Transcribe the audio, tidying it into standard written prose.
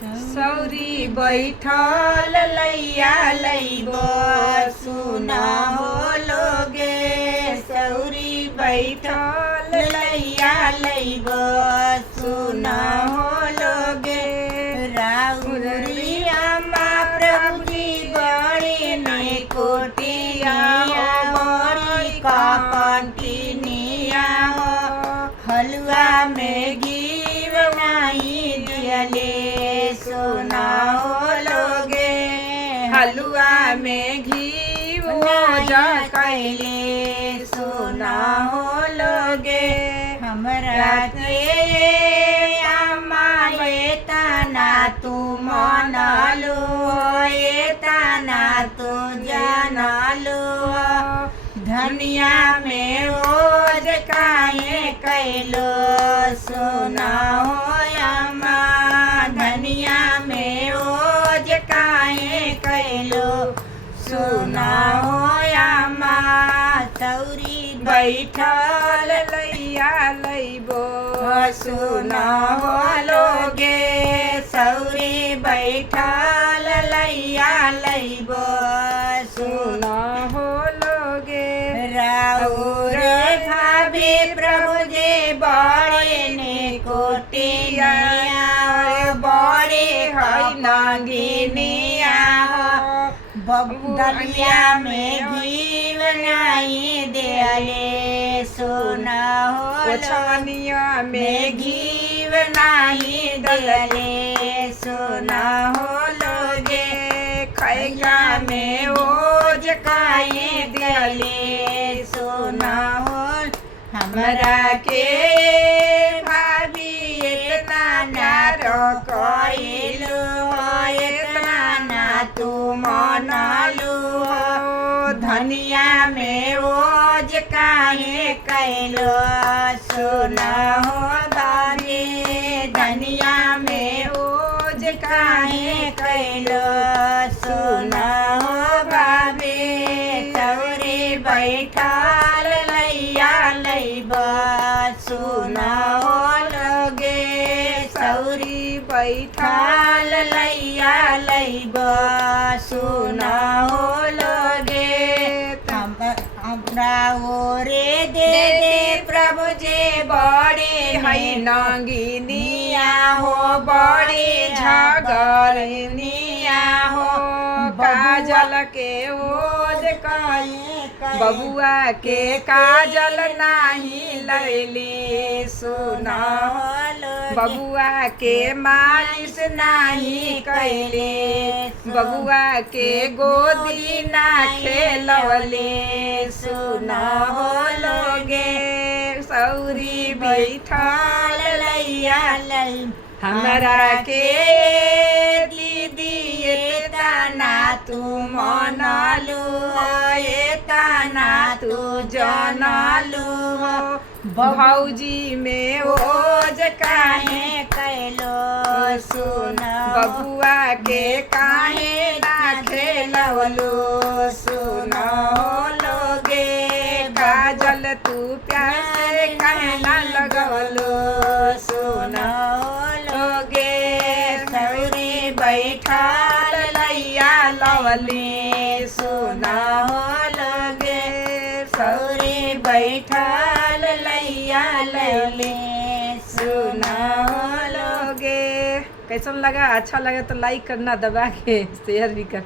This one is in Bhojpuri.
सौरी बैठल लैया लैब सुन हो लोगे सौरी बैठल लैया लैब सुन हो लोगे राउरिया माँ प्रभु जी बड़ी ने कोटिया बड़ी कपटिनिया हलवा में घी बनाई दियले सुना हो लोगे हलवा में घी जा कैले सुना हो लोगे हमरा के अम्मा ये तना तू मनलो ये तना तू जानलो धनिया में ओज काहे कैलो सुना हो अम्मा धनिया में ओज काहे कैलो सुना हो अम्मा सौरी बैठल लैया लैबो सुना हो लोगे सौरी बैठल लैया लैबो सुना हो लोगे राउर भाभी प्रभु जी बड़े ने कोटिया बड़े है नागिनिया दलिया में घी बनाई दियले सोना हो छनिया में घी बनाई दियले सोना हो लोगे खैया में ओज काई दियले सोना हो हमरा के भाभी इतना नारो कइलो इतना ना तू मनलू धनिया में ओज काहे कैलो सुना हो बाबी धनिया में ओज काहे कैलो सुना हो बाबी सौरी बैठल लैया लैब सुना हो लोगे सौरी बैठल लैया लैब सुना हो लोगे हमरा ओरे दे दे प्रभु जी बड़े है नागिनिया हो बड़े झगड़निया हो काजल के ओज कहीं बबुआ के काजल नाही लैली सुना बबुआ के मालिश नाही कैले बबुआ के गोदी ना खेलवले सुना हो लोगे सौरी बैठल लैया लै हमरा के दीदी तना तू मनलू तना तू जानलू भौजी में ओज काहे कैलो सुना बबुआ के काहे ना खेलवलो सुना हो लोगे काजल तू प्यार काहे ना लगवलो सुना हो लोगे सौरी बैठल लैया लवली सुना हो लोगे सौरी बैठल लैया लवली सुना हो लोगे कैसा लगा अच्छा लगा तो लाइक करना दबा के शेयर भी कर